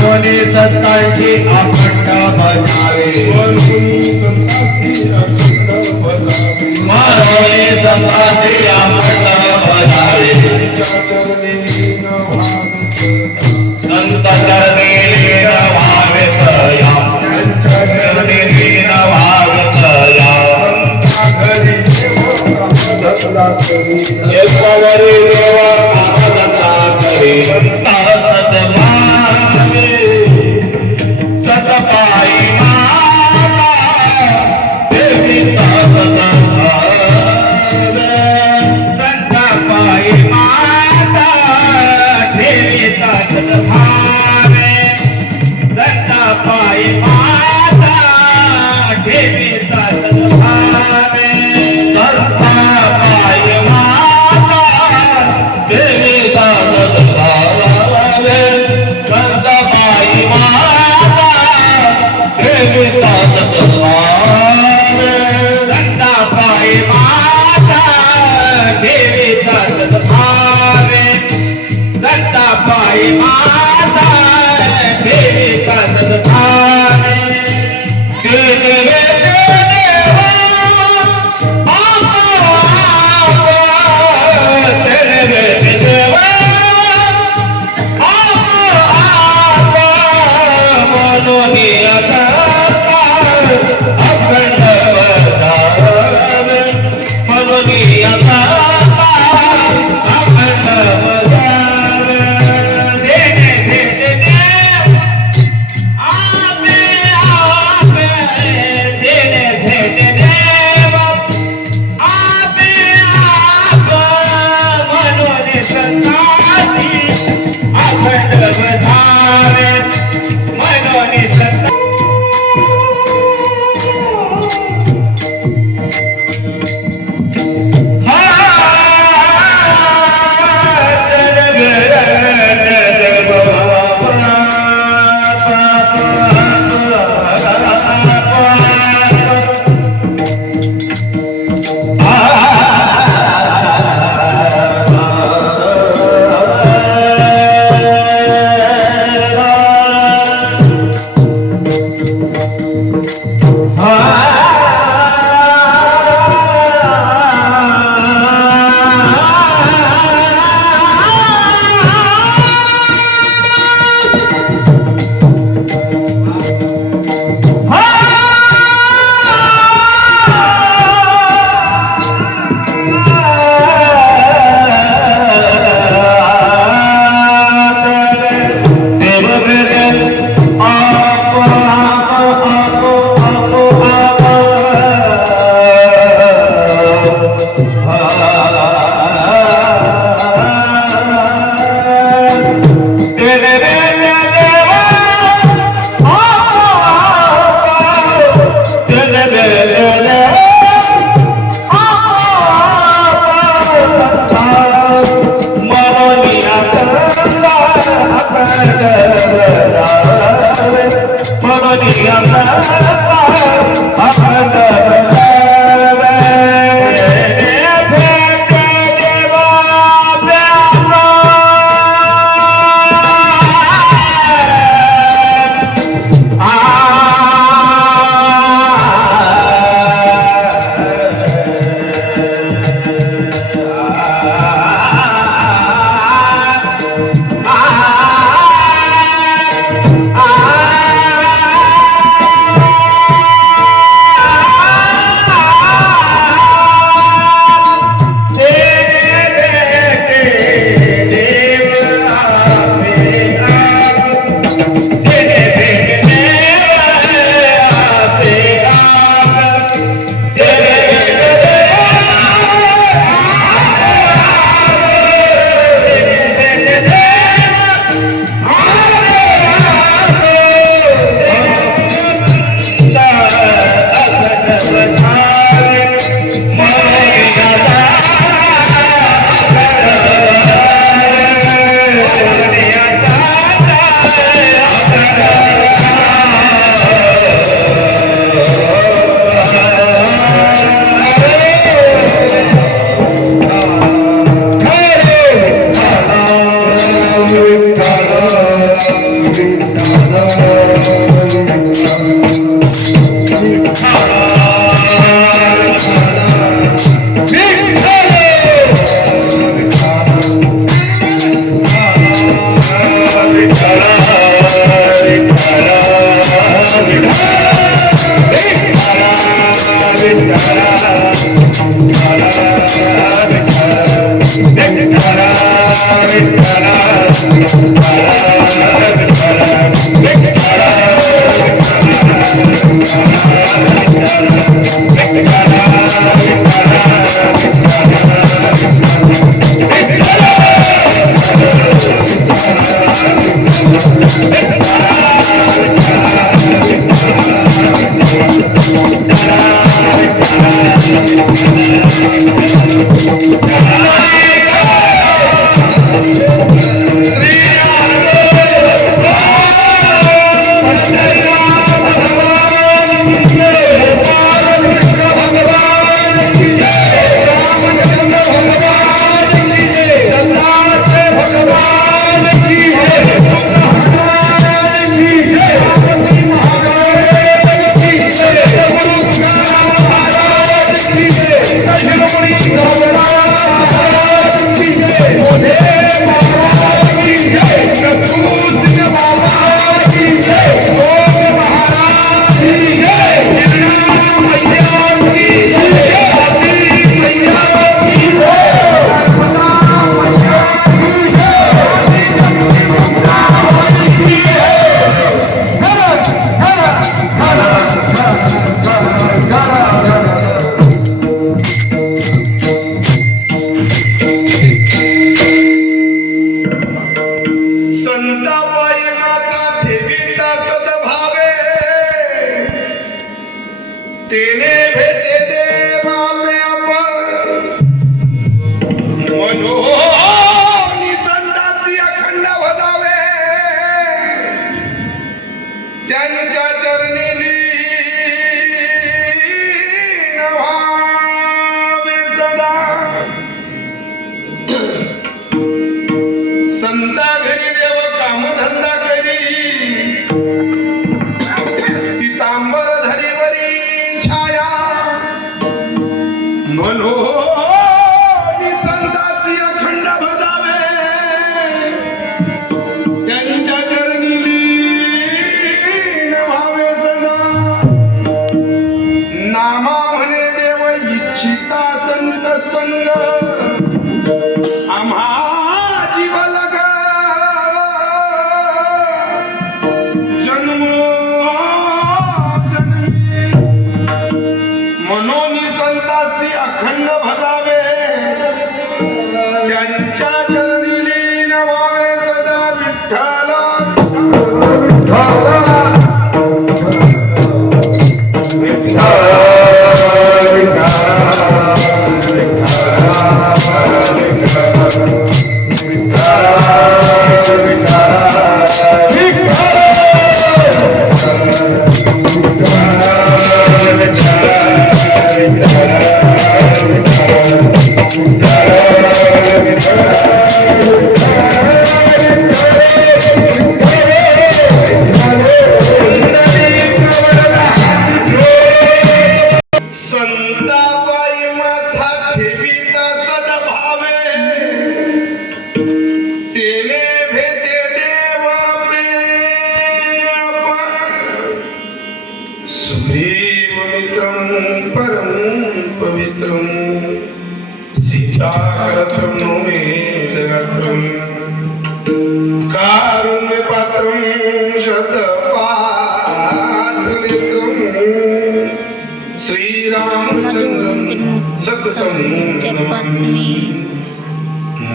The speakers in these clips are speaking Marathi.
संतांची अखंड बजावे मानवी संतांची अखंड बजावे संत चरणी लीन भावितया चरणी लीन भावितया एका घरी देव कामदत्ता करी सतपाई माता देवी सतपाई माता देवी सतभावे सतपाई माता देवी सतभावे सतपाई माता देवी सतभावे सतपाई माता देवी सतभावे सतपाई माता देवी सतभावे सतपाई माता देवी सतभावे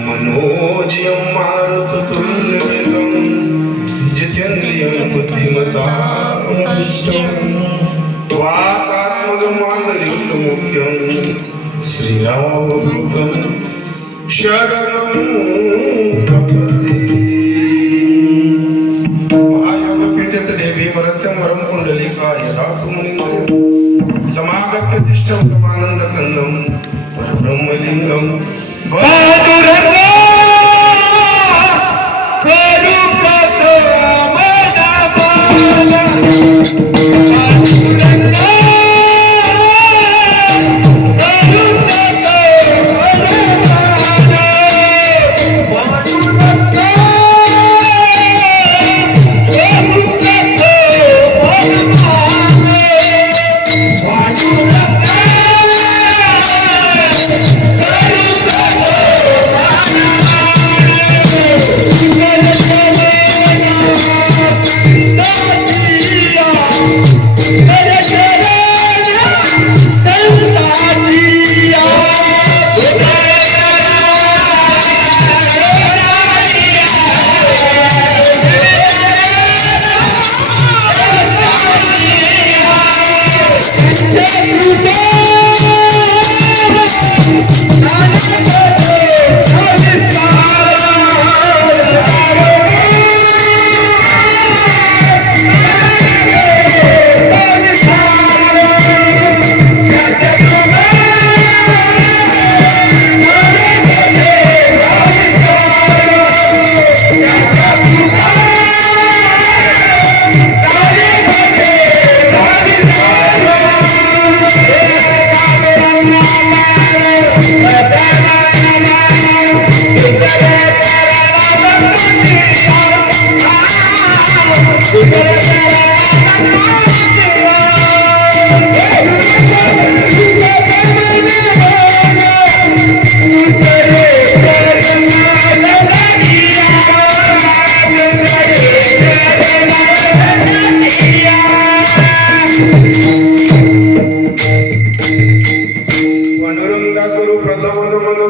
मनोजयं मारुततुल्यवेगं जितेन्द्रियं बुद्धिमतां वाक्आत्मजमादयुक्तमुख्यं श्रीरामदूतं शरणं प्रपद्ये। महायोगपीठे भीमरथं वरं कुण्डलिका यदा सुमुनिन्द्रं समागततिष्ठं तमानन्दकन्दं परब्रह्मलिङ्गं बहादुरंगा करुपतो मनाबाला बहादुरंगा करुपतो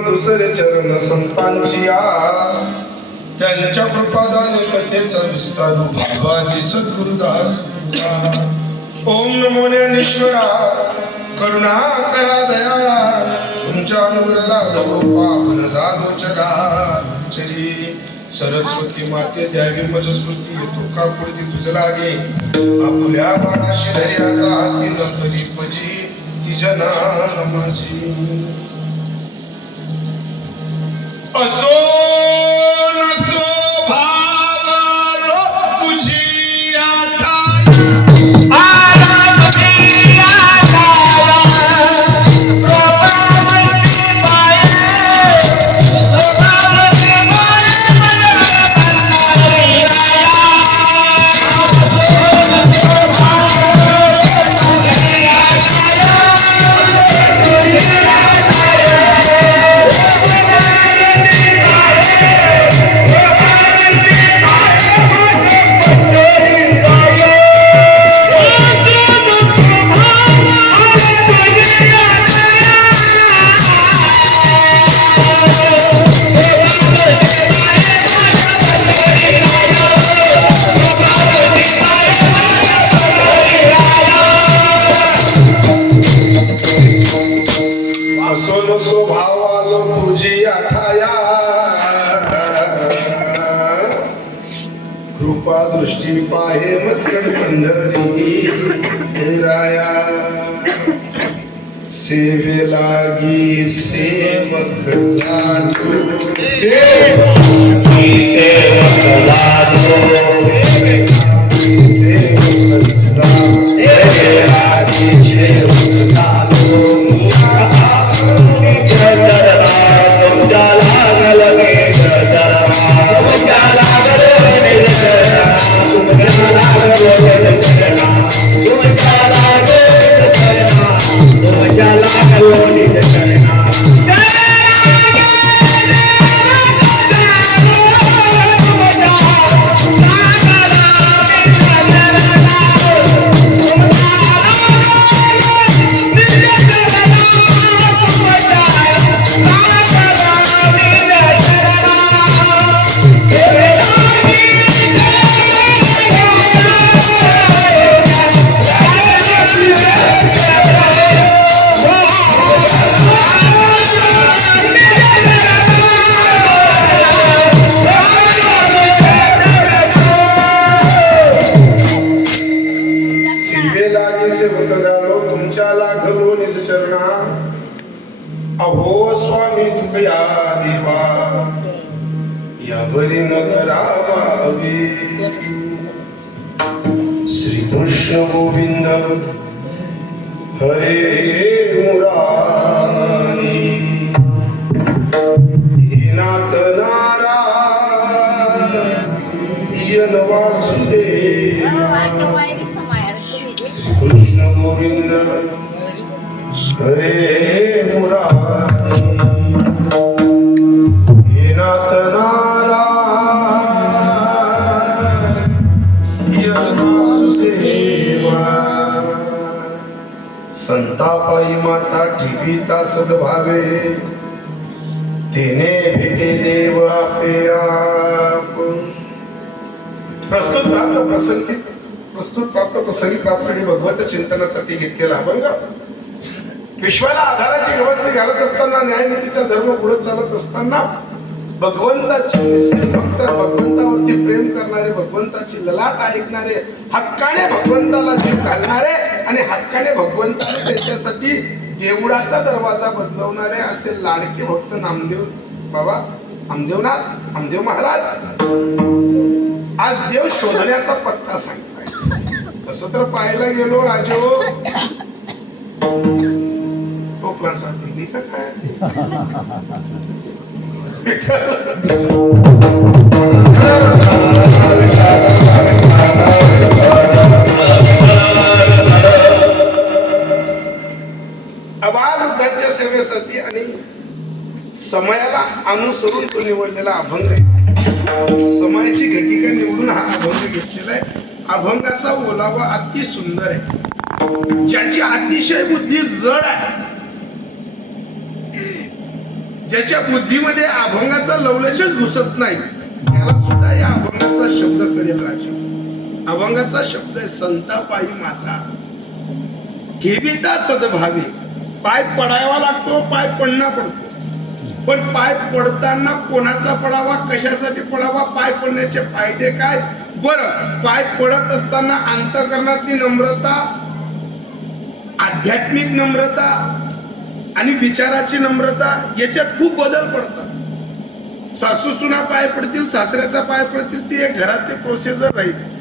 दुसरे चरण संतांची त्यांच्या कृपादाने कथेचा विस्तार बाबाजी सद्गुरुदास ओम नमो ज्ञानेश्वरा करुणा करा दयाळा तुमच्या अनुग्रह लादो पावन जादो चरी सरस्वती माते द्यावी मज स्मृती येतो का पुढे तुझ लागे आपल्या बाळाशी धरी आता हाती न करी पजी ती जना माझी असो नसो भावालो तुझी आठाई कृपा दृष्टी पाहे मचकन पंढरी राया सेवे लागी सेवक जातो अहो स्वामी तुकया देवा यावरी न करावा हवे श्री कृष्ण गोविंद हरे मुरारी हे नाथ नारायण वासुदेव श्री कृष्ण गोविंद हरे मुरारी हे नाथ नारायण वासुदेवा संतापाई माता ठिपिता सद्भावे तेने भेटे देव आपे आप प्रस्तुत प्राप्त प्रसंगी प्राप्त भगवत चिंतनासाठी घेतलेला अभंग विश्वाला आधाराची व्यवस्था घालत असताना न्यायनीतीचा धर्म पुढे चालत असताना भगवंताची भक्त भगवंतावरती प्रेम करणारे भगवंताची ललाट ऐकणारे हक्काने भगवंताला जीव घालणारे आणि हक्काने भगवंताने त्यांच्यासाठी देवळाचा दरवाजा बदलवणारे असे लाडके भक्त नामदेव बाबा नामदेव महाराज आज देव शोधण्याचा पत्ता सांगताय. तसं तर पाहायला गेलो राजो कोकणासाठी का काय अबालवृद्धांच्या सेवेसाठी आणि समयाला अनुसरून तो निवडलेला अभंग आहे. समयाची घटिका निवडून हा अभंग घेतलेला आहे. अभंगाचा ओलावा अति सुंदर आहे. ज्याची अतिशय बुद्धी जड आहे ज्याच्या बुद्धीमध्ये अभंगाचा लवलेशच घुसत नाही त्याला सुद्धा या अभंगाचा शब्द कळेल राजे. अभंगाचा शब्द आहे संता पायी माता ठेविता सद्भावे. पाय पडावा लागतो, पाय पडणं पडतो, पण पाय पडताना कोणाचा पडावा, कशासाठी पडावा, पाय पडण्याचे फायदे काय. बरं, पाय पडत असताना अंतःकरणातली नम्रता, आध्यात्मिक नम्रता आणि विचाराची नम्रता याच्यात खूप बदल पडतात. सासू सुना पाय पडतील, सासऱ्याचा पाय पडतील, ती एक घरातली प्रोसेसर राहील.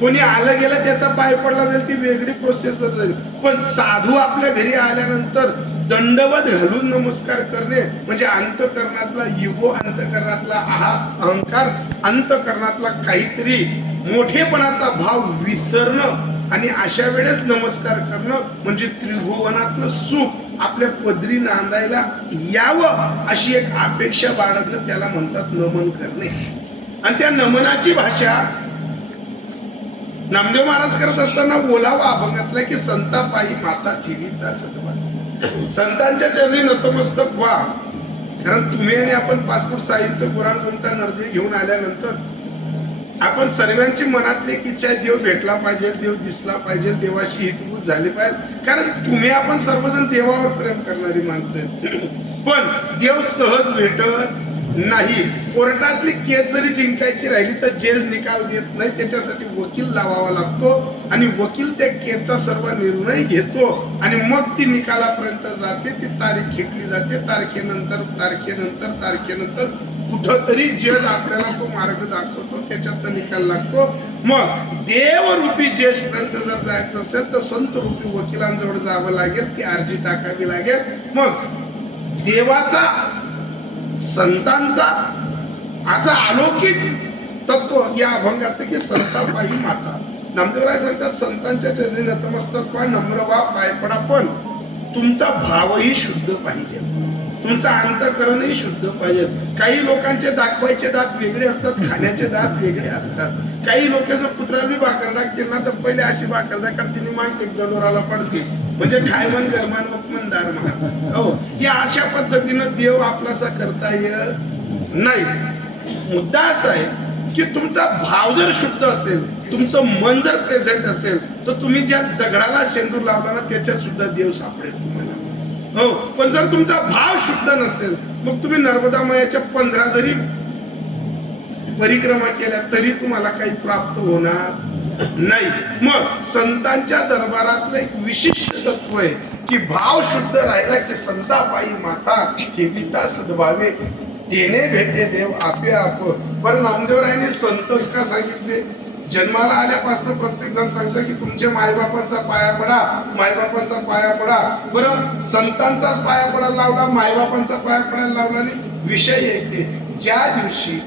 कोणी आलं गेलं त्याचा पाय पडला जाईल, ती वेगळी प्रोसेसर जाईल. पण साधू आपल्या घरी आल्यानंतर दंडवत घालून नमस्कार करणे म्हणजे अंतःकरणातला इगो, अंतःकरणातला अहंकार, अंतःकरणातला काहीतरी मोठेपणाचा भाव विसरणं आणि अशा वेळेस नमस्कार करणं म्हणजे त्रिभुवनातलं सुख आपल्या पदरी नांदायला यावं अशी एक अपेक्षा बाळगणं, त्याला म्हणतात नमन करणे. आणि त्या नमनाची भाषा नामदेव महाराज करत असताना बोलावा अभंगातला की संता पायी माता ठेविता सद्भावे. संतांच्या चरणी नतमस्तक व्हा. कारण तुम्ही आणि आपण पासपोर्ट साईजचं कुराण कोणता नर्दे घेऊन आल्यानंतर आपण सर्वांची मनातली इच्छा आहे, देव भेटला पाहिजे, देव दिसला पाहिजे, देवाशी हितभूत झाले पाहिजे. कारण तुम्ही आपण सर्वजण देवावर प्रेम करणारी माणसं आहेत. पण देव सहज भेटत नाही. कोर्टातली केस जरी जिंकायची राहिली तर जज निकाल देत नाही, त्याच्यासाठी वकील लावावा लागतो आणि वकील त्या केसचा सर्व निर्णय घेतो आणि मग ती निकालापर्यंत जाते. ती तारीख खेकली जाते. तारखेनंतर कुठंतरी जज आपल्याला तो मार्ग दाखवतो, त्याच्यातनं निकाल लागतो. मग देवरूपी जज पर्यंत जर जायचं असेल तर संत रूपी वकिलांजवळ जावं लागेल, ती अर्जी टाकावी लागेल. मग देवाचा, संतांचा असा अलौकिक तत्व या अभंगात की संता पायी माता. नामदेवराय सांगतात संतांच्या चरणी नतमस्तक व्हा, नम्र व्हा, पाय पडा, पण तुमचा भावही शुद्ध पाहिजे, तुमचा अंतःकरणही शुद्ध पाहिजे. काही लोकांचे दाखवायचे दात वेगळे असतात, खाण्याचे दात वेगळे असतात. काही लोक कुत्राला भाकर टाकतील ना तर पहिले अशी भाकर दाखल तिने मागते दंडोराला पडते म्हणजे खायमन गरमान मकमन दारमान. हो, या अशा पद्धतीनं देव आपलासा करता येत नाही. मुद्दा असा आहे की तुमचा भाव जर शुद्ध असेल, तुमचं मन जर प्रेझेंट असेल तर तुम्ही ज्या दगडाला शेंदूर लावला ना त्याच्यात सुद्धा देव सापडेल तुम्हाला. हो, पण जर तुमचा भाव शुद्ध नसेल मग तुम्ही नर्मदा मायाच्या 15 जरी परिक्रमा केल्या तरी तुम्हाला काही प्राप्त होणार नाही. मग संतांच्या दरबारातलं एक विशिष्ट तत्व आहे की भाव शुद्ध राहिला की संता पायी माता ठेविता सद्भावे, देणे भेटे देव आपे आप. बरं, नामदेवरायांनी संतोष का सांगितले? जन्माला आल्यापासून प्रत्येक जण सांगतं की तुमच्या मायबापांचा पाया पडा, मायबापांचा पाया पडा. बरं, संतांचाच पाया पडायला लावला, मायबापांचा पाया पडायला लावला. आणि विषय एक, ज्या दिवशी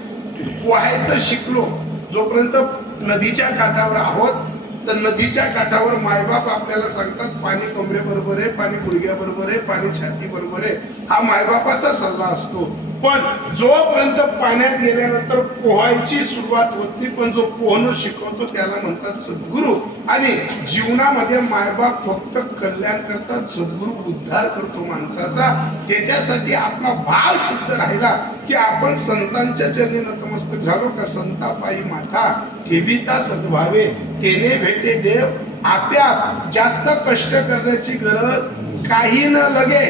पोहायचं शिकलो, जोपर्यंत नदीच्या काठावर आहोत तर नदीच्या काठावर मायबाप आपल्याला सांगतात पाणी कमरे बरोबर आहे, पाणी गुडघ्या बरोबर आहे, पाणी छाती बरोबर आहे, हा मायबापाचा सल्ला असतो. पण जोपर्यंत पाण्यात गेल्यानंतर पोहायची सुरुवात होत नाही, पण जो पोहणं शिकवतो त्याला म्हणतात सद्गुरू. आणि जीवनामध्ये मायबाप फक्त कल्याण करतात, सद्गुरू उद्धार करतो माणसाचा. त्याच्यासाठी आपला भाव शुद्ध राहिला की आपण संतांच्या चरणी नतमस्तक झालो का संता पायी माता ठेविता सद्भावे, तेने भेटे देव आप्याप. जास्त कष्ट करण्याची गरज काही न लगे.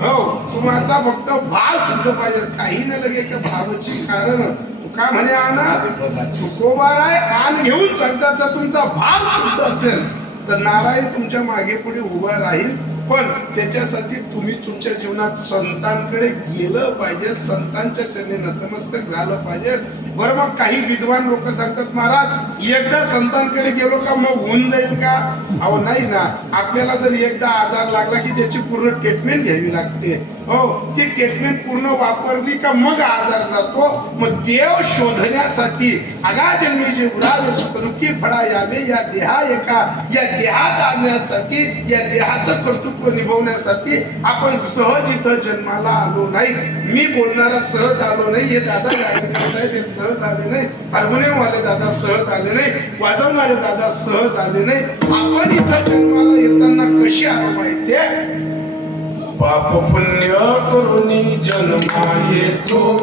हो, तुम्हाचा फक्त भाव शुद्ध पाहिजे, काही न लगे का भावाची कारण. का म्हणे आणा तुकोबाराय आण घेऊन सांगतात, जर तुमचा भाव शुद्ध असेल तर नारायण तुमच्या मागे पुढे उभा राहील. पण त्याच्यासाठी तुम्ही तुमच्या जीवनात संतांकडे गेलं पाहिजे, संतांच्या चरणी नतमस्तक झालं पाहिजे. बरं, मग काही विद्वान लोक सांगतात महाराज एकदा संतांकडे गेलो का मग होऊन जाईल का? अहो नाही ना, आपल्याला जर एकदा आजार लागला की त्याची पूर्ण ट्रीटमेंट घ्यावी लागते. हो, ती ट्रीटमेंट पूर्ण वापरली का मग आजार जातो. मग देव शोधण्यासाठी अगा जन्मी जे उरावे सुखदुःखी फळा यावे या देहा एका, या देहात आणण्यासाठी, या देहाचं कर्तृत्व निभवण्यासाठी आपण सहज इथं जन्माला आलो नाही. मी बोलणारा सहज आलो नाही, हे दादा ते सहज आले नाही, हार्मोनियम वाले दादा सहज आले नाही, वाजवणारे दादा सहज आले नाही. आपण इथं जन्माला येताना कशी आलो माहितीये? पाप पुण्य करुणी जन्मा येतो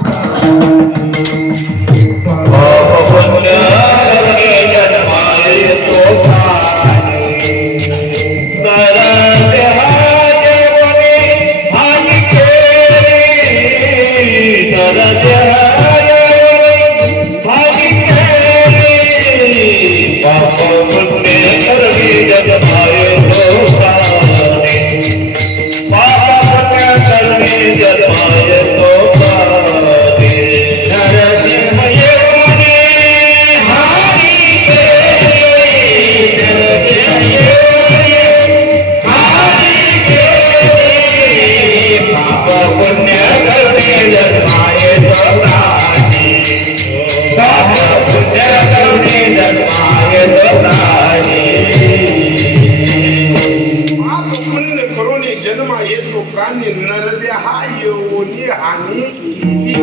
प्राणी नरदे हा योनी हानी किती 84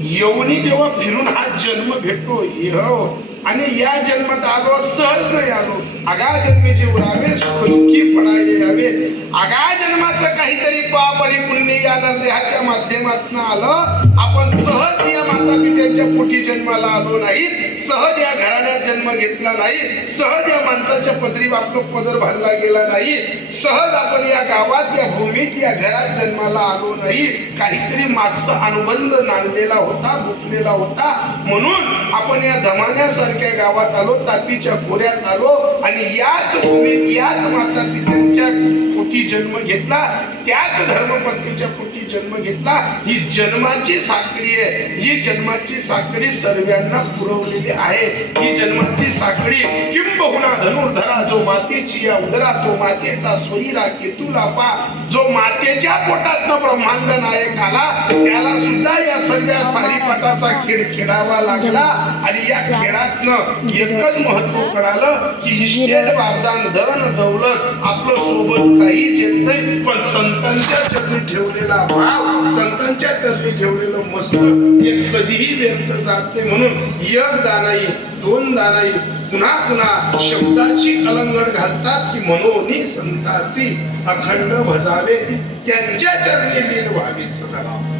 योनी जेव्हा फिरून हा जन्म भेटतो आणि या जन्मात आलो सहज नाही आलो आगा जन्मेचे उरावे सुखदुःखी फळावे यावे आगा जन्माचं काहीतरी पाप आणि पुण्य या नरदेहाच्या माध्यमातून आलं आपण सहज या माता पित्यांच्या पोटी जन्माला आलो नाही सहज या घराण्यात जन्म घेतला नाही सहज या माणसाच्या पदरी आपलं पदर भरला गेला नाही सहज आपण या गावात या भूमीत या घरात जन्माला आलो नाही काहीतरी मागचा अनुबंध नांदलेला होता गुंतलेला होता म्हणून आपण या धमान्यासारख्या गावात आलो तापीच्या खोऱ्यात आलो आणि याच भूमीत याच माता पित्यांच्या पोटी जन्म घेतला त्याच धर्मपत्नीच्या पोटी जन्म घेतला ही जन्माची साखळी आहे ही जन्माची साखळी सर्वांना पुरवलेली आहे ही जन्माची साखळी किंबहुना धनुर्धरा जो मातेची या उदरा तो मातेचा सोयीरा केतुला पा जो मातेच्या पोटातनं ब्रह्मांड नायक आला त्याला सुद्धा या सगळ्या सारीपाटाचा खेळ खेळावा लागला आणि या खेळातनं एकच महत्व कळालं की इस्टेट वारदान धन दौलत आपलं सोबत काहीच येत नाही पण संतांच्या चरणी ठेवलेला भाव संतांच्या चरणी ठेवलेलं मस्त हे कधीही व्यक्त जात नाही म्हणून एक दानाई दोन दानाई पुन्हा पुन्हा शब्दाची अलंगड घालतात की मनोनी संतासी अखंड भजावे त्यांच्या चरणी लीन व्हावी सदा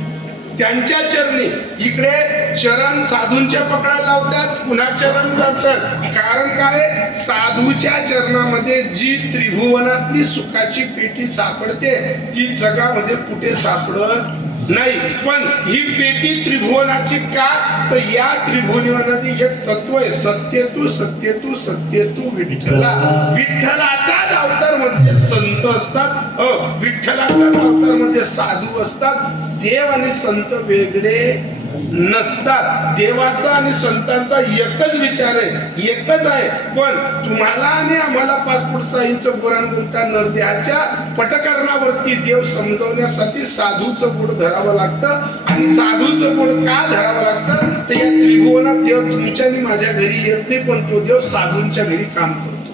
त्यांच्या चरणी इकडे चरण साधूंच्या पकडायला लावतात पुन्हा चरण जातात कारण काय साधूच्या चरणामध्ये जी त्रिभुवनातली सुखाची पेटी सापडते ती जगामध्ये कुठे सापडत नाही पण ही पेटी त्रिभुवनाची का तर या त्रिभुवनामध्ये एक तत्व आहे सत्यतू सत्यतू सत्यतू विठ्ठला विठ्ठलाचाच अवतार म्हणजे संत असतात विठ्ठलाचाच अवतार म्हणजे साधू असतात देव आणि संत वेगळे नसतात देवाचा आणि संतांचा एकच विचार आहे एकच आहे पण तुम्हाला आणि आम्हाला 5 फूट 6 इंच पुराण गुंता नरदेहाच्या पटकरणावरती देव समजवण्यासाठी साधूचं गुण धरावं लागतं आणि साधूचं गुण का धरावं लागतं तर या त्रिभुवनात देव तुमच्या आणि माझ्या घरी येत नाही पण तो देव साधूंच्या घरी काम करतो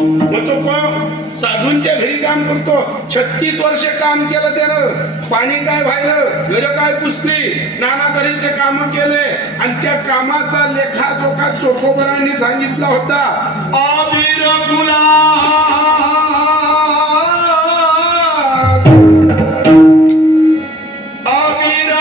मग तो कोण साधूंच्या घरी काम करतो 36 वर्ष काम केलं त्यानं पाणी काय व्हायलं घर काय पुसली नाना तऱ्हेचे काम केले आणि त्या कामाचा लेखाजोखा चोखोबरांनी सांगितला होता अबीर गुलाब अबीर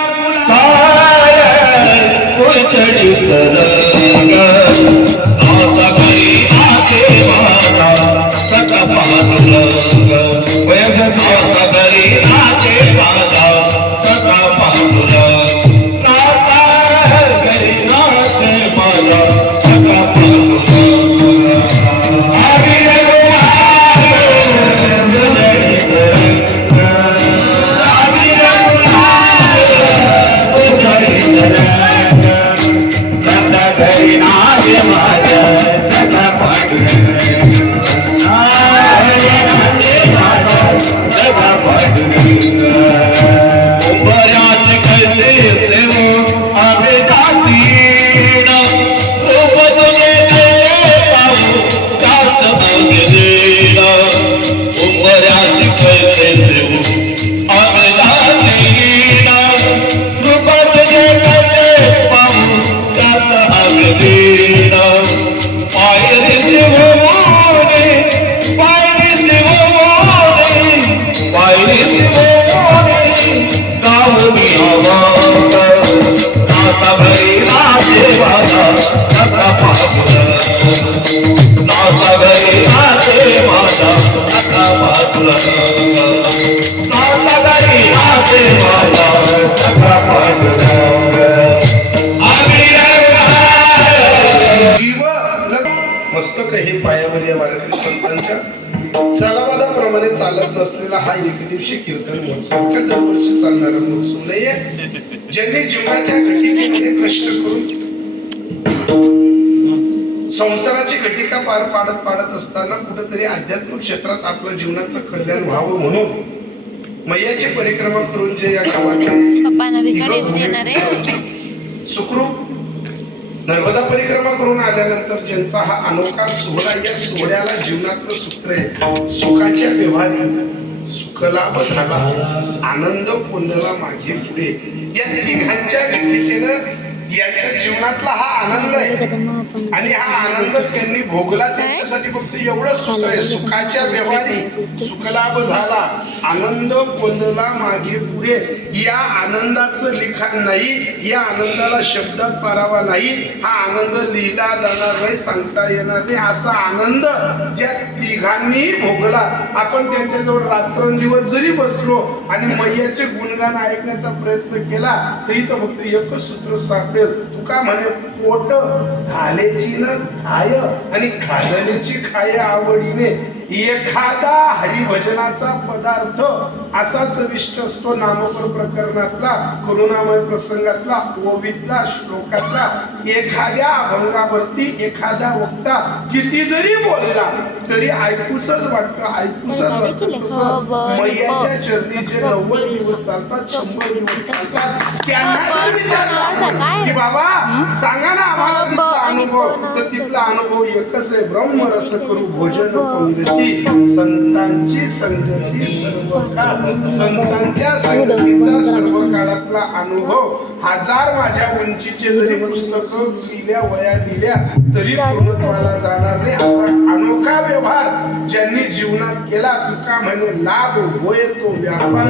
माझ्या नाचे माझा नका पाहुला नासागरी नाचे माझा नका पाहुला नासागरी नाचे माझा नका पाहुला मस्तक हे पायावर या वारकरी संतांच्या सालावादाप्रमाणे चालत नसलेला हा एक दिवशी कीर्तन महोत्सव का दरवर्षी चालणारा महोत्सव नाहीये. ज्यांनी जीवनाच्या घटिकेमध्ये कष्ट करून संसाराची घटिका पार पाडत असताना कुठेतरी आध्यात्मिक क्षेत्रात आपलं जीवनाचं कल्याण व्हावं म्हणून मैयाची परिक्रमा करून जे या गावात सुखरूप नर्मदा परिक्रमा करून आल्यानंतर ज्यांचा हा अनोखा सोहळा, या सोहळ्याला जीवनातलं सूत्र आहे सुखाच्या व्यवहारी सुखलाभ झाला आनंद कोंदला मागे पुढे. या तिघांच्या घटिकेनं याच्या जीवनातला हा आनंद आहे आणि हा आनंद त्यांनी भोगला. त्यांच्यासाठी फक्त एवढं सूत्र आहे सुखाच्या व्यवहारी सुखलाभ झाला आनंद कोंदला मागे पुढे. या आनंदाचं लिखाण नाही, या आनंदाला शब्दात पारावा नाही, हा आनंद लिहिला जाणार नाही, सांगता येणार नाही. असा आनंद ज्या तिघांनी भोगला. आपण त्यांच्याजवळ रात्रंदिवस जरी बसलो आणि मैयाचे गुणगान ऐकण्याचा प्रयत्न केला तरी तर फक्त एकच सूत्र सापडेल. तुका म्हणे पोट झालेची न खाय आणि खाजण्याची खाय आवडीने. एखादा हरिभजनाचा पदार्थ असा चविष्ट असतो नामपर प्रकरणातला करुणामय प्रसंगातला ओवीतला श्लोकातला. एखाद्या अभंगावरती एखादा वक्ता किती जरी बोलला तरी ऐकूसच वाटतं तसं मैयाच्या चरणी जे 90 दिवस चालतात 100 दिवस चालतात त्यांना जर विचारलं की बाबा सांगा ना आम्हाला तिथला अनुभव, तर तिथला अनुभव एकच आहे ब्रह्मरस करू भोजन पंगती. संतांची संगती सर्व काळ. संतांच्या संगतीचा सर्व काळातला अनुभव. हजार माझ्या उंचीचे जरी पुस्तकं दिल्या वया दिल्या तरी पूर्णत्वाला जाणार नाही. असा अनोखा व्यवहार ज्यांनी जीवनात केला. तुका म्हणे लाभ होय तो व्यापार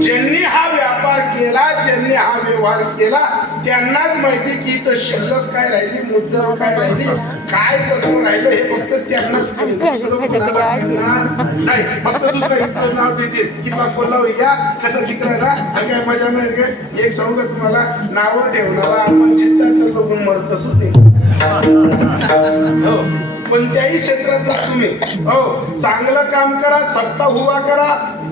ज्यांनी हा व्यापार केला, ज्यांनी हा व्यवहार केला त्यांनाच माहिती की इथं शिल्लक काय राहिली, मुद्दल काय राहिली, काय तत्व राहिलं हे फक्त त्यांनाच नाही. फक्त दुसरं इतकं नाव देते की बोलला या कसं ठीक राहिला काय मजा नाही काय. एक सांगू का तुम्हाला, नावं ठेवणारा आपण जिद्दा तर बघून मरत तसंच नाही. हो कोणत्याही क्षेत्रात जा तुम्ही, हो चांगलं काम करा, सत्ता उभा करा,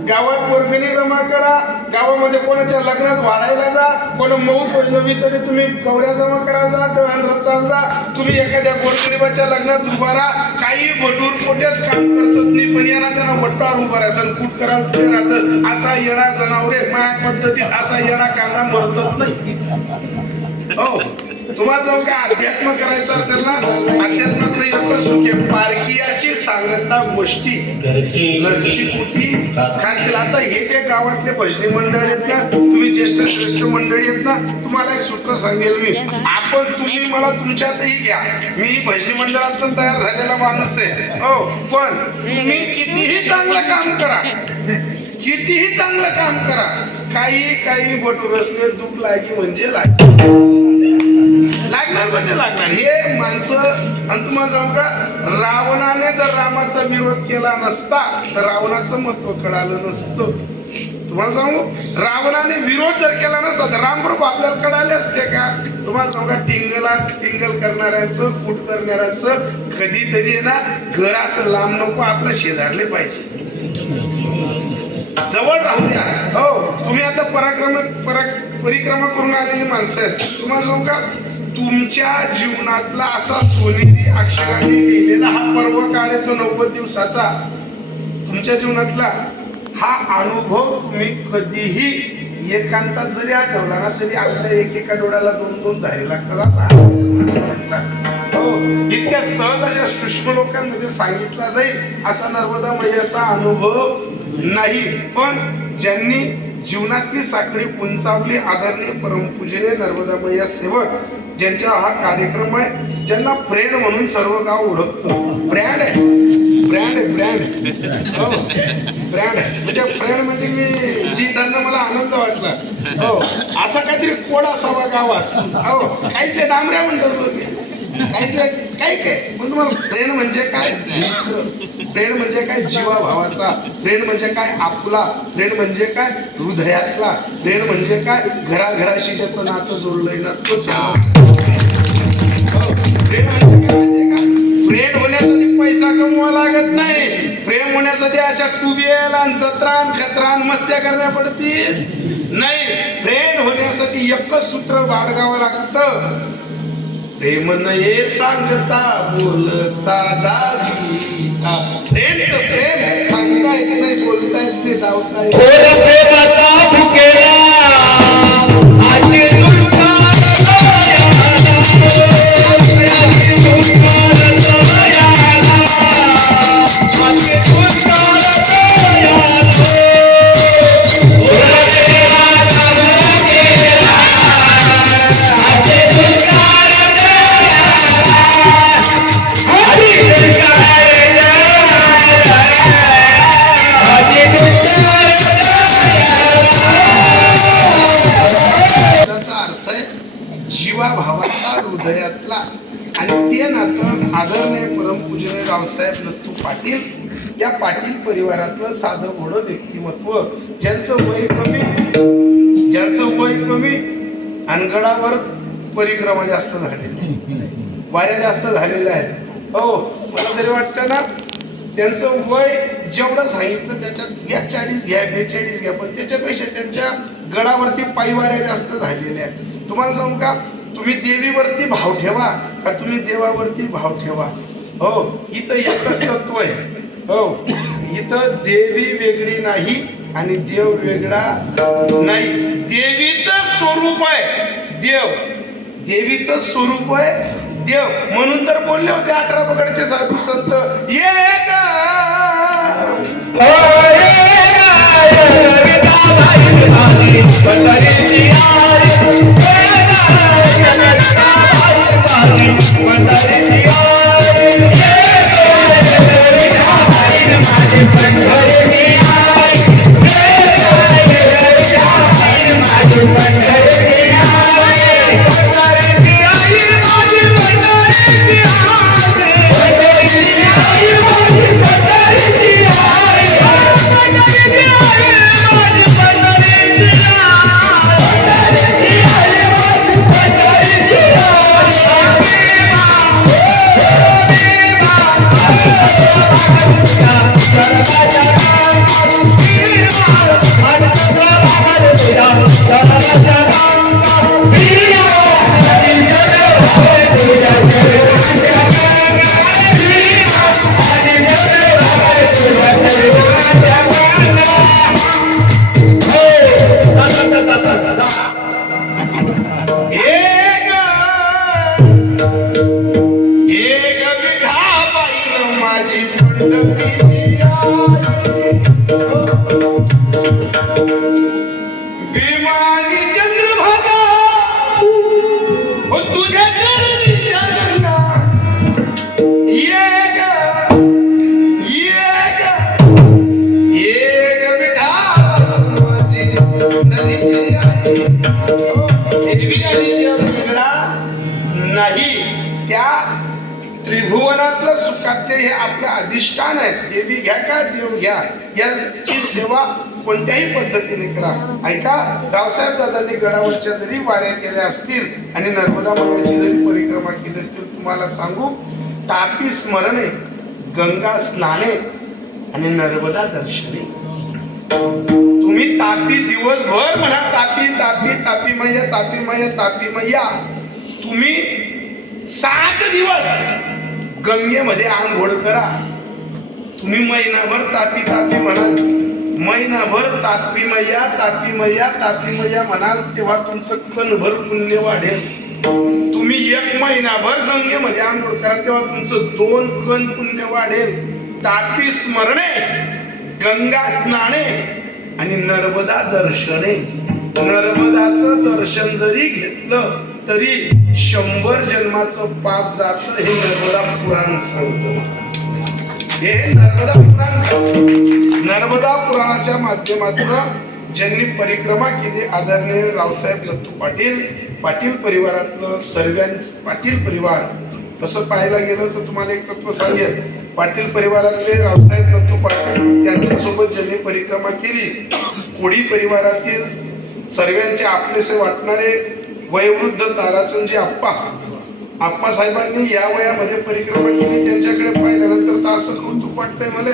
गावात वर्गणी जमा करा, गावामध्ये कोणाच्या लग्नात वाढायला जा, कोण मौत नवी तरी तुम्ही गौऱ्या जमा करायला जा, रचाल जा, तुम्ही एखाद्या गोरगरिबाच्या लग्नात उभा राहा. काही बटूर कोट्याच काम करतात नाही पण यांना त्यांना वट्टावर उभा राहायचं कूट करायला पुढे राहतं. असा येणा जनावरे माझ्या पद्धतीत असा येणा कांदा मरतच नाही. हो तुम्हाला जाऊन काय अध्यात्म करायचं असेल ना, अध्यात्मातलं एकच मुख्य पारखीयाशी सांगता गोष्टी घरची कुठी खातील. आता हे जे गावातले भजनी मंडळ आहेत ना, तुम्ही ज्येष्ठ श्रेष्ठ मंडळी आहेत ना, तुम्हाला एक सूत्र सांगेल मी. आपण तुम्ही मला तुमच्यातही घ्या, मी भजनी मंडळात तयार झालेला माणूस आहे. हो पण तुम्ही कितीही चांगलं काम करा, कितीही चांगलं काम करा, काही बटूर असले दुःख लागी म्हणजे लागणार म्हणजे लागणार. हे माणसं. आणि तुम्हाला सांगू का, रावणाने जर रामाचा विरोध केला नसता तर रावणाचं महत्व कळालं नसतं. तुम्हाला सांगू, रावणाने विरोध जर केला नसता तर रामप्रभू आपल्याला कळाले असते का? तुम्हाला सांगू का, टिंगल करणाऱ्यांचं कूट करणाऱ्यांचं कधीतरी ना घर असं लांब नको, आपलं शेजारले पाहिजे, जवळ राहू द्या. हो तुम्ही आता परिक्रमा करून आलेली माणसं आहेत. तुम्हाला सांगू का, तुमच्या जीवनातला असा सोनेरी अक्षराने लिहिलेला हा पर्व काळ आहे तो 90 दिवसाचा. तुमच्या जीवनातला हा अनुभव तुम्ही कधीही एकांतात जरी आठवला ना तरी आपल्या एकेका डोळ्याला 2-2 धारी लागतात असा. हो इतक्या सहज अशा सूक्ष्म लोकांमध्ये सांगितला जाईल असा नर्मदा मैयाचा अनुभव नाही. पण ज्यांनी जीवनातली साखळी उंचावली, आदरणीय परमपूजनीय नर्मदा मैया सेवक ज्यांचा हा कार्यक्रम आहे, ज्यांना फ्रेंड म्हणून सर्व गाव ओळखतं. ब्रँड आहे ब्रँड हो ब्रँड म्हणजे फ्रेंड म्हणजे मी लिहिताना मला आनंद वाटला हो असा काहीतरी कोड असावा गावात हो काहीच डांबऱ्या म्हणतात लोक काहीच काही काय पण तुम्हाला फ्रेंड म्हणजे काय मित्र फ्रेंड म्हणजे काय जीवा भावाचा फ्रेंड म्हणजे काय आपला फ्रेंड म्हणजे काय हृदयातला फ्रेंड म्हणजे काय घराघराशी ज्याचं नातं जोडलंय ना तो फ्रेंड म्हणजे काय माहितीये का फ्रेंड होण्यासाठी पैसा कमवा लागत नाही प्रेम होण्यासाठी अशा टुबेल आणि जत्रान खत्रान मस्त्या करण्या पडतील नाही फ्रेंड होण्यासाठी एकच सूत्र बाळगावं लागतं प्रेम नये सांगता बोलता दाविता फ्रेंडचं प्रेम सांगता येत नाही बोलता येत नाही धावता येत थोर प्रेमाचा भुकेला आजी दुष्काळ जीवाभावाचा हृदयातला आणि ते नातं आदरणीय परमपूजनीय रावसाहेब नथू पाटील या पाटील परिवारातलं साधं भोळं व्यक्तिमत्व ज्यांचं वय कमी आणि गडावर परिक्रमा जास्त झालेली वाऱ्या जास्त झालेल्या आहेत हो मला तरी वाटतं ना त्यांचं वय जेवढं सांगितलं त्याच्यात या 40 घ्या 42 घ्या पण त्याच्यापेक्षा त्यांच्या गडावरती पायवाऱ्या जास्त झालेल्या आहेत तुम्हाला सांगू का तुम्ही देवीवरती भाव ठेवा का तुम्ही देवावरती भाव ठेवा हो इथं एकच तत्व आहे हो इथं देवी वेगळी नाही आणि देव वेगळा नाही देवीचं स्वरूप आहे देवीचं स्वरूप आहे देव म्हणून तर बोलले होते 18 पकडचे साधू संत ये विमानी चंद्रभागा हो तुझ्या चरणीच्या गंगा ये ग विठा माझी नदी आहे देवी आणि देव वेगळा नाही त्या त्रिभुवनातलं सुखाते हे आपलं अधिष्ठान आहे देवी घ्या का देव घ्या याची सेवा कोणत्याही पद्धतीने करा ऐका रावसाहेब दादांनी गडावरच्या जरी वाऱ्या केल्या असतील आणि नर्मदा मातेची जरी परिक्रमा केली असतील तुम्हाला सांगू तापी स्मरणे गंगा स्नाने आणि नर्मदा दर्शने तुम्ही तापी दिवसभर म्हणा तापी तापी तापी मैया तापी मैया तापी मैया तुम्ही 7 दिवस गंगेमध्ये आंघोळ करा तुम्ही महिनाभर तापी तापी म्हणाल महिनाभर तापी मैया तापी मैया तापी मैया म्हणाल तेव्हा तुमचं कणभर पुण्य वाढेल तुम्ही 1 महिनाभर गंगेमध्ये आंघोळ करा तेव्हा तुमचं 2 कण पुण्य वाढेल तापी स्मरणे गंगा स्नाने आणि नर्मदा दर्शने नर्मदाचं दर्शन जरी घेतलं तरी 100 जन्माचं पाप जातं हे नर्मदा पुराण सांगतं हे नर्मदा पुराण, नर्मदा पुराणाच्या माध्यमातून ज्यांनी परिक्रमा केली आदरणीय रावसाहेब दत्तू पाटील, पाटील परिवारातलं सर्वांचे पाटील परिवार. तसं पाहायला गेलं तर तुम्हाला एक तत्व सांगेल, पाटील परिवारातले रावसाहेब दत्तू पाटील त्यांच्यासोबत ज्यांनी परिक्रमा केली, कोळी परिवारातील सर्वांचे आपलेसे वाटणारे वयोवृद्ध ताराचंदजी आप्पा साहेबांनी या वयामध्ये परिक्रमा केली. त्यांच्याकडे पाहिल्यानंतर तर असं कौतुक वाटतंय मला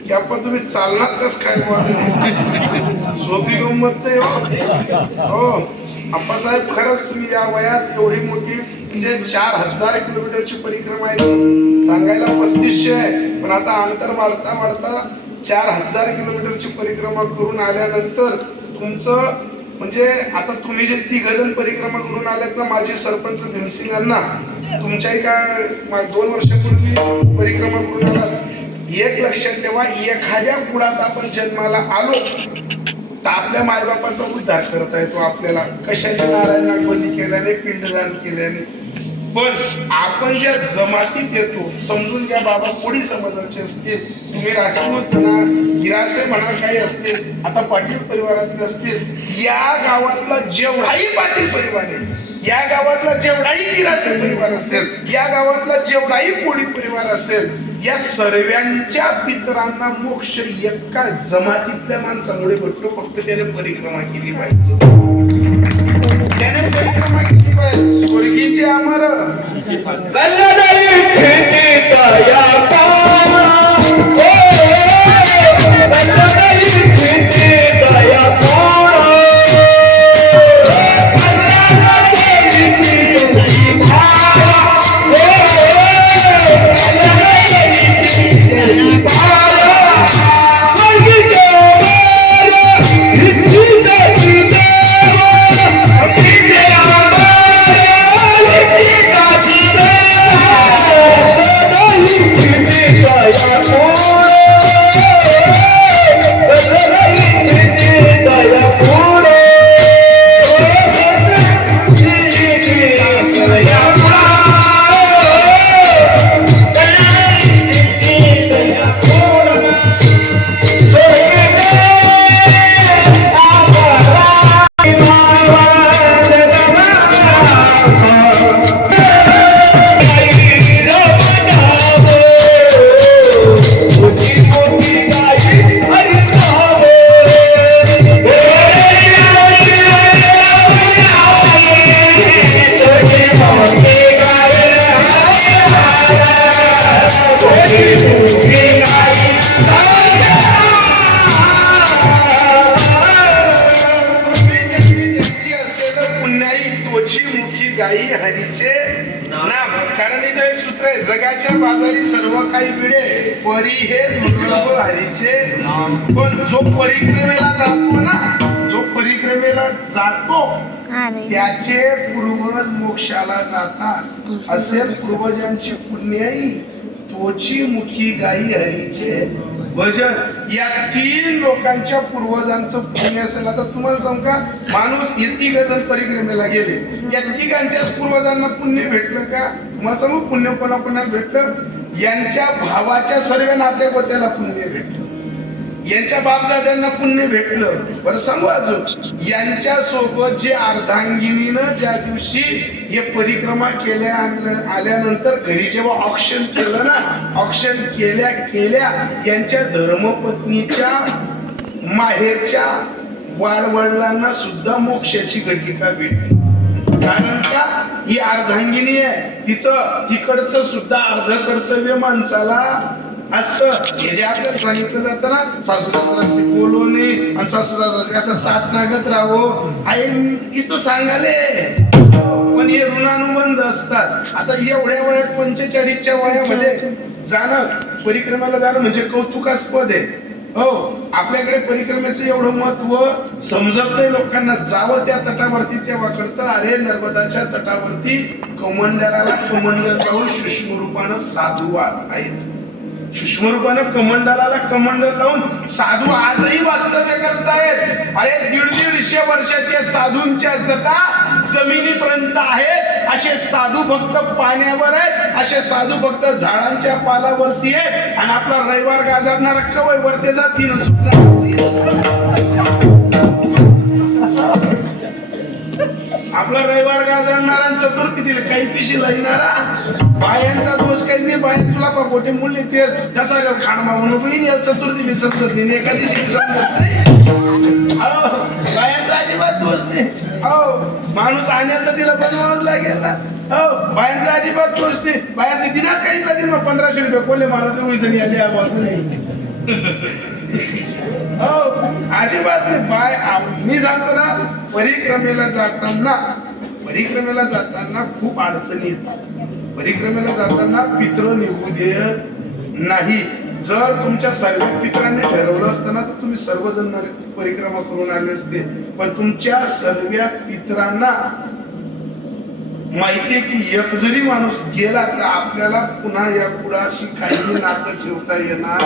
की आप्पा तुम्ही चालणार कस काय? सोपी गंमत नाही हो आप्पासाहेब. खरंच तुम्ही या वयात एवढी मोठी म्हणजे 4000 किलोमीटरची परिक्रमा आहे, सांगायला 3500 आहे, पण आता अंतर वाढता वाढता 4000 किलोमीटरची परिक्रमा करून आल्यानंतर तुमचं म्हणजे आता तुम्ही जे 3 जण परिक्रमा करून आलेत ना, माझे सरपंच भीमसिंगांना तुमच्याही काय 2 वर्षापूर्वी परिक्रमा करून आला. एक लक्षात ठेवा, एखाद्या कुळात आपण जन्माला आलो तर आपल्या मायबापाचा उद्धार करता येतो आपल्याला, कशाच्या नारायणा बली केल्याने, पिंडदान केल्याने. पण आपण ज्या जमातीत येतो, समजून घ्या बाबा, कोळी समाजाचे असतील, तुम्ही राजपूत म्हणा, गिरासे म्हणा, काही असतील, आता पाटील परिवारातले असतील, या गावातला जेवढाही पाटील परिवार आहे, या गावातला जेवढाही गिरासे परिवार असेल, या गावातला जेवढाही कोळी परिवार असेल, या सर्वांच्या पितरांना मोक्ष एका जमातीतल्या माणसामुळे भेटतो. फक्त त्याने परिक्रमा केली पाहिजे, त्याने परिक्रमा केली पाहिजे. स्वर्गीचे अमर गाई हरीचे नाम. कारण इथे सूत्र आहे, जगाच्या बाजारी सर्व काही मिळे, परी हे दुर्लभ हरीचे. पण जो परिक्रमेला जातो ना, जो परिक्रमेला जातो त्याचे पूर्वज मोक्षाला जातात. असे पूर्वजांची पुण्याई तोची मुखी गाई हरीचे भजन. या 3 लोकांच्या पूर्वजांचं पुण्य असेल. आता तुम्हाला सांगू का, माणूस हे 3 जण परिक्रमेला गेले, या 3घांच्याच पूर्वजांना पुण्य भेटलं का? तुम्हाला सांगू पुण्य कोणाकोणाला भेटलं? यांच्या भावाच्या सर्व नातेगोत्याला पुण्य भेटलं, यांच्या बापदाद्यांना पुण्य भेटलं. बरं सांगू अजून, यांच्या सोबत जे अर्धांगिनीनं ज्या दिवशी हे परिक्रमा केल्या आल्यानंतर घरी जेव्हा ऑक्शन केलं ना, ऑक्शन केल्या यांच्या धर्मपत्नीच्या माहेरच्या वाडवडिलांना सुद्धा मोक्षाची घटिका भेटली. कारण का, ही अर्धांगिनी आहे, तिकडचं सुद्धा अर्ध कर्तव्य माणसाला असतं. हे जे आपल्याला सांगितलं जातं ना, सासू सासऱ्याशी बोलू नये आणि सासू सासऱ्याशी असं ताट नागत राहावं, आई इथं सांगाले, पण हे ऋणानुबंध असतात. आता एवढ्या वयात 45च्या वयामध्ये जाणं, परिक्रमाला जाणं म्हणजे कौतुकास्पद आहे. हो, आपल्याकडे परिक्रमेचं एवढं महत्व समजत नाही लोकांना. जावं त्या तटावरती तेव्हा कळतं, अरे नर्मदाच्या तटावरती कमंडलाला कमंडल जाऊन सूक्ष्म रूपानं साधू आहेत. सूक्ष्म रूपानं कमंडलाला कमंडल लावून साधू आजही वास्तव्य करतायत. अरे 150 वर्षाचे साधूंच्या जटा जमिनीपर्यंत आहेत. असे साधू भक्त पाण्यावर आहेत, असे साधू भक्त झाडांच्या पालावरती आहेत. आणि आपला रविवार गाजरणारा कवय वरते जातील. आपला रविवार गाजरणारा चतुर्थीतील काही पिशी लागणारा बायांचा दोष काही नाही. बाया तुला का मोठे मुले ते कसा खाणमा म्हणून या चतुर्थी मी समजत नाही, एखादी समजत नाही. बायांचा अजिबात दोष नाही. हो माणूस आणेल तर तिला बनवावंच लागेल ना. हो बायांचा अजिबात दोष नाही. बायांनी दिनात काही लागेल मग 1500 रुपये कोले माणूस उजनी आली हो अजिबात नाही. बाय मी सांगतो ना, परिक्रमेला जाताना खूप अडचणी येतात. परिक्रमेला जाताना पित्र निघू देत नाही. जर तुमच्या सर्व पित्रांनी ठरवलं असतं ना तर तुम्ही सर्वजण परिक्रमा करून आले असते. पण तुमच्या सर्व पित्रांना माहितीये की एक जरी माणूस गेला तर आपल्याला पुन्हा या कुडाशी काही नातं ठेवता येणार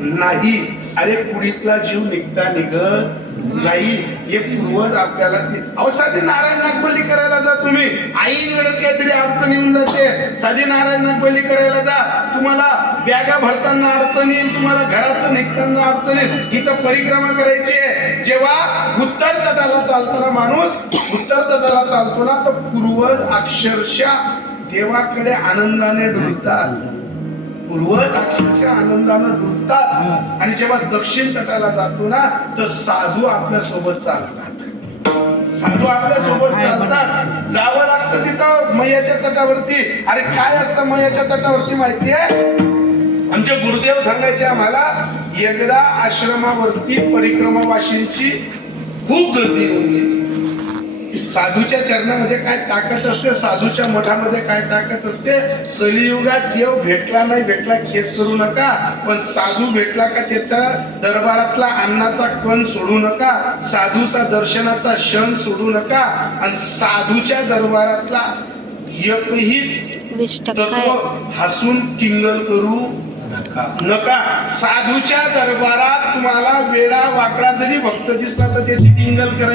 नाही. अरे कुडीतला जीव निघता निघत नाही. एक पूर्वज आपल्याला ते अहो साधी नारायण नागबली करायला जा तुम्ही, ऐन वेळेस काहीतरी अडचण येऊन जाते. साधी नारायण नागबली करायला जा, तुम्हाला बॅगा भरताना अडचण येईल, तुम्हाला घरात निघताना अडचण येईल. इथं परिक्रमा करायची आहे. जेव्हा उत्तर तटाला चालताना माणूस उत्तर तटाला चालतो ना तर पूर्वज अक्षरशः देवाकडे आनंदाने डुलतात. पूर्वज अक्षरशः आनंदाने डुलतात. आणि जेव्हा दक्षिण तटाला जातो ना तर साधू आपल्या सोबत चालतात. साधू आपल्या सोबत चालतात. जावं लागतं तिथं मैयाच्या तटावरती. अरे काय असतं मैयाच्या तटावरती माहितीये? आमचे गुरुदेव सांगायचे आम्हाला, एकदा आश्रमावरती परिक्रमावासींची खूप गर्दी येऊन गेली. साधूच्या चरणामध्ये काय ताकद असते, साधूच्या मठामध्ये काय ताकद असते. कलियुगात देव भेटला नाही भेटला खेद करू नका, पण साधू भेटला का त्याचा दरबारातला अन्नाचा कण सोडू नका, साधूचा दर्शनाचा क्षण सोडू नका. आणि साधूच्या दरबारातला एकही तत्व हसून किंगल करू नका. साधूच्या दरबारात तुम्हाला वेडा वाकडा जरी भक्त दिसला तर त्याची टिंगल करायची